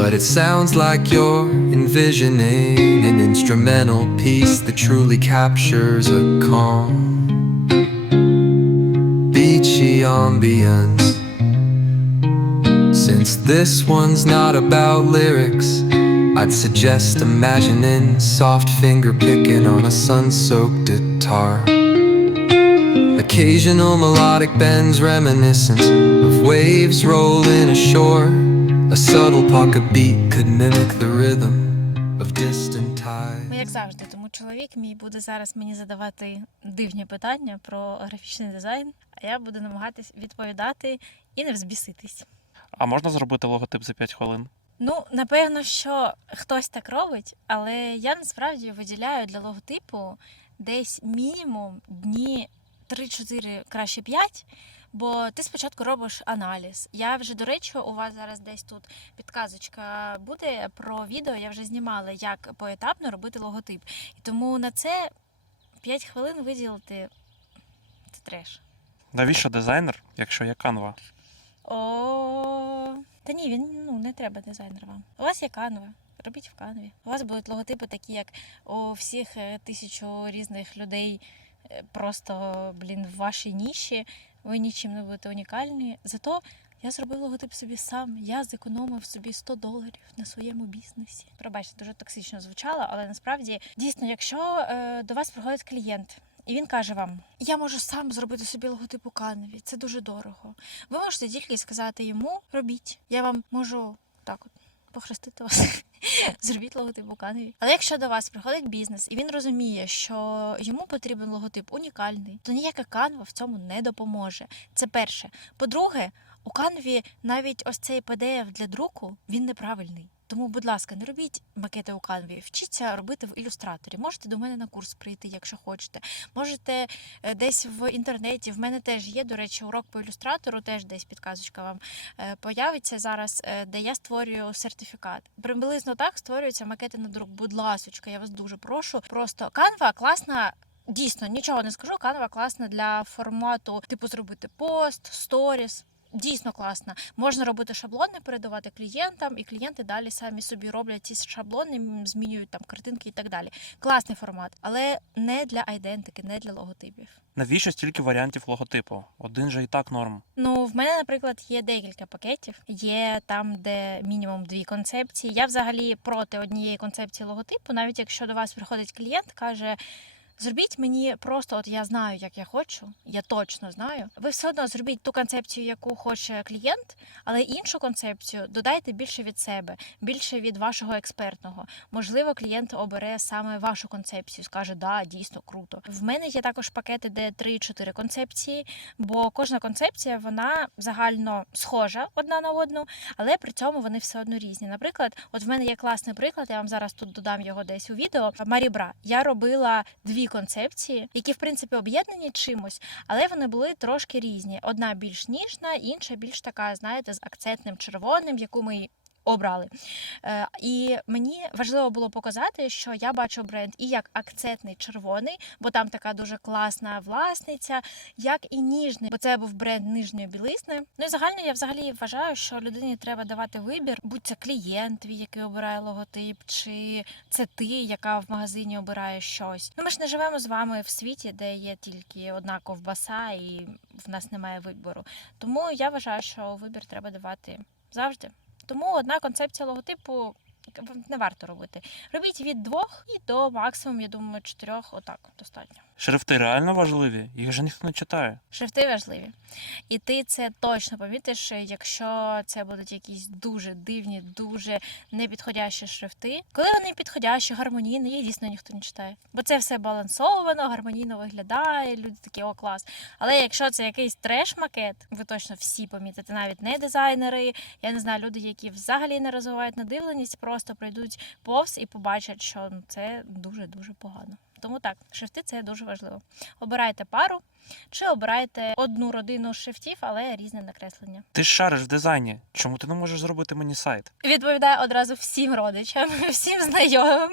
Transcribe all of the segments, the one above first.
But it sounds like you're envisioning an instrumental piece that truly captures a calm, beachy ambience. Since this one's not about lyrics, I'd suggest imagining soft finger picking on a sun soaked guitar. Occasional melodic bends reminiscent of waves rolling ashore. A subtle pocket beat could mimic the rhythm of distant tides. Ну, як завжди, тому чоловік мій буде зараз мені задавати дивні питання про графічний дизайн, а я буду намагатись відповідати і не взбіситись. А можна зробити логотип за 5 хвилин? Ну, напевно, що хтось так робить, але я насправді виділяю для логотипу десь мінімум дні 3-4, краще 5. Бо ти спочатку робиш аналіз. Я вже, до речі, у вас зараз десь тут підказочка буде про відео. Я вже знімала, як поетапно робити логотип. І тому на це 5 хвилин виділити це треш. Навіщо дизайнер, якщо є канва? О, та ні, він ну не треба дизайнер вам. У вас є канва. Робіть в канві. У вас будуть логотипи такі, як у всіх е, тисячу різних людей, е, просто блін в вашій ніші. Ви нічим не будете унікальні. Зато я зробив логотип собі сам. Я зекономив собі 100 доларів на своєму бізнесі. Пробачте, дуже токсично звучало, але насправді дійсно, якщо е, до вас приходить клієнт. І він каже вам: я можу сам зробити собі логотип у канві, це дуже дорого. Ви можете тільки сказати йому робіть. Я вам можу так от похрестити вас. Зробіть логотип канві. Але якщо до вас приходить бізнес і він розуміє, що йому потрібен логотип унікальний, то ніяка канва в цьому не допоможе. Це перше. По-друге, у канві навіть ось цей PDF для друку він неправильний. Тому, будь ласка, не робіть макети у канві, вчіться робити в ілюстраторі. Можете до мене на курс прийти, якщо хочете. Можете е, десь в інтернеті. В мене теж є, до речі, урок по ілюстратору, теж десь підказочка вам е, появиться зараз, е, де я створюю сертифікат. Приблизно так створюються макети на друк. Будь ласочка, я вас дуже прошу. Просто канва класна. Дійсно, нічого не скажу. Канва класна для формату, типу, зробити пост, сторіс. Дійсно класна. Можна робити шаблони, передавати клієнтам, і клієнти далі самі собі роблять ці шаблони, змінюють там картинки і так далі. Класний формат, але не для айдентики, не для логотипів. Навіщо стільки варіантів логотипу? Один же і так норм. Ну, в мене, наприклад, є декілька пакетів. Є там, де мінімум дві концепції. Я взагалі проти однієї концепції логотипу, навіть якщо до вас приходить клієнт, каже. Зробіть мені просто, от я знаю, як я хочу, я точно знаю. Ви все одно зробіть ту концепцію, яку хоче клієнт, але іншу концепцію додайте більше від себе, більше від вашого експертного. Можливо, клієнт обере саме вашу концепцію, скаже, да, дійсно круто. В мене є також пакети, де 3-4 концепції, бо кожна концепція вона загально схожа одна на одну, але при цьому вони все одно різні. Наприклад, от в мене є класний приклад, я вам зараз тут додам його десь у відео. Марібра. Я робила дві концепції, які в принципі об'єднані чимось, але вони були трошки різні. Одна більш ніжна, інша більш така, знаєте, з акцентним червоним, яку ми. Обрали. Е, і мені важливо було показати, що я бачу бренд і як акцентний червоний, бо там така дуже класна власниця, як і ніжний, бо це був бренд нижньої білизни. Ну і загально я взагалі вважаю, що людині треба давати вибір, будь це клієнт, який обирає логотип, чи це ти, яка в магазині обирає щось. Ну ми ж не живемо з вами в світі, де є тільки одна ковбаса, і в нас немає вибору. Тому я вважаю, що вибір треба давати завжди. Тому одна концепція логотипу не варто робити. Робіть від двох і до максимум, я думаю, чотирьох. Отак достатньо. Шрифти реально важливі, їх же ніхто не читає. Шрифти важливі. І ти це точно помітиш, якщо це будуть якісь дуже дивні, дуже непідходящі шрифти. Коли вони підходящі, гармонійні, їх дійсно ніхто не читає. Бо це все балансовано, гармонійно виглядає, люди такі о клас. Але якщо це якийсь треш-макет, ви точно всі помітите, навіть не дизайнери, я не знаю, люди, які взагалі не розвивають надивленість, просто пройдуть повз і побачать, що це дуже дуже погано. Тому так, шрифти це дуже важливо. Обирайте пару, чи обираєте одну родину шрифтів, але різне накреслення. Ти ж шариш в дизайні. Чому ти не можеш зробити мені сайт? Відповідаю одразу всім родичам, всім знайомим,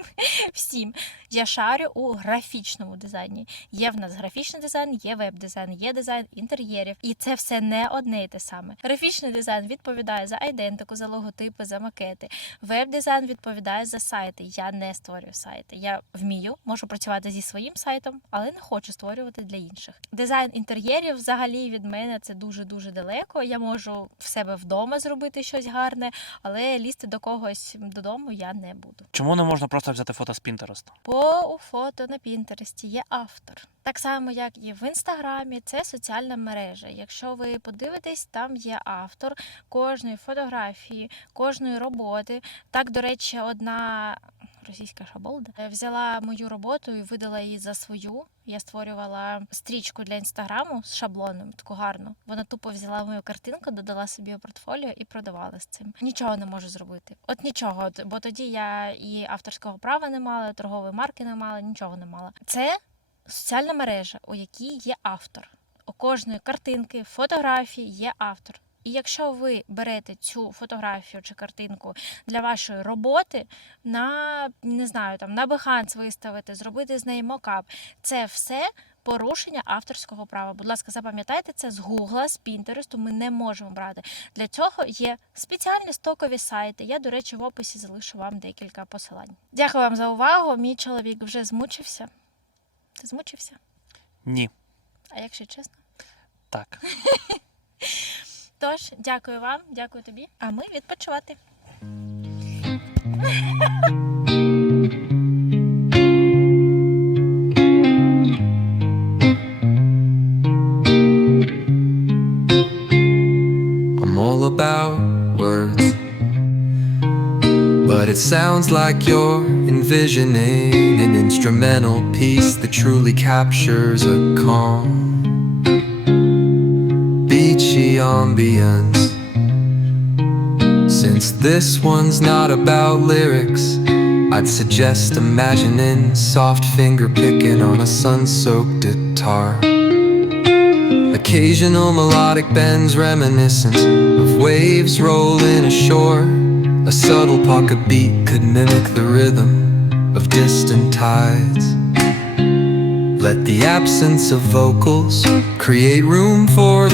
всім. Я шарю у графічному дизайні. Є в нас графічний дизайн, є веб-дизайн, є дизайн інтер'єрів, і це все не одне й те саме. Графічний дизайн відповідає за айдентику, за логотипи, за макети. Веб-дизайн відповідає за сайти. Я не створюю сайти. Я вмію, можу працювати зі своїм сайтом, але не хочу створювати для інших. Дизайн інтер'єрів взагалі від мене це дуже дуже далеко. Я можу в себе вдома зробити щось гарне, але лізти до когось додому я не буду. Чому не можна просто взяти фото з Pinterest? Бо у фото на Пінтересті є автор. Так само, як і в інстаграмі, це соціальна мережа. Якщо ви подивитесь, там є автор кожної фотографії, кожної роботи. Так, до речі, одна російська шаболда е, взяла мою роботу і видала її за свою. Я створювала стрічку для інстаграму з шаблоном, таку гарну. Вона тупо взяла мою картинку, додала собі у портфоліо і продавала з цим. Нічого не можу зробити. От нічого, бо тоді я і авторського права не мала, торгової марки не мала, нічого не мала. Це соціальна мережа, у якій є автор. У кожної картинки, фотографії є автор. І якщо ви берете цю фотографію чи картинку для вашої роботи на не знаю, там на Behance виставити, зробити з неї мокап, це все порушення авторського права. Будь ласка, запам'ятайте це з Гугла, з Пінтересту. Ми не можемо брати. Для цього є спеціальні стокові сайти. Я, до речі, в описі залишу вам декілька посилань. Дякую вам за увагу. Мій чоловік вже змучився. Ти змучився? Ні. А якщо чесно? Так. Тож, дякую вам, дякую тобі. А ми відпочивати. I'm all about words. But it sounds like you're envisioning an instrumental piece that truly captures a calm, ambience. Since this one's not about lyrics, I'd suggest imagining soft finger picking on a sun soaked guitar. Occasional melodic bends reminiscent of waves rolling ashore. A subtle pocket beat could mimic the rhythm of distant tides. Let the absence of vocals create room for the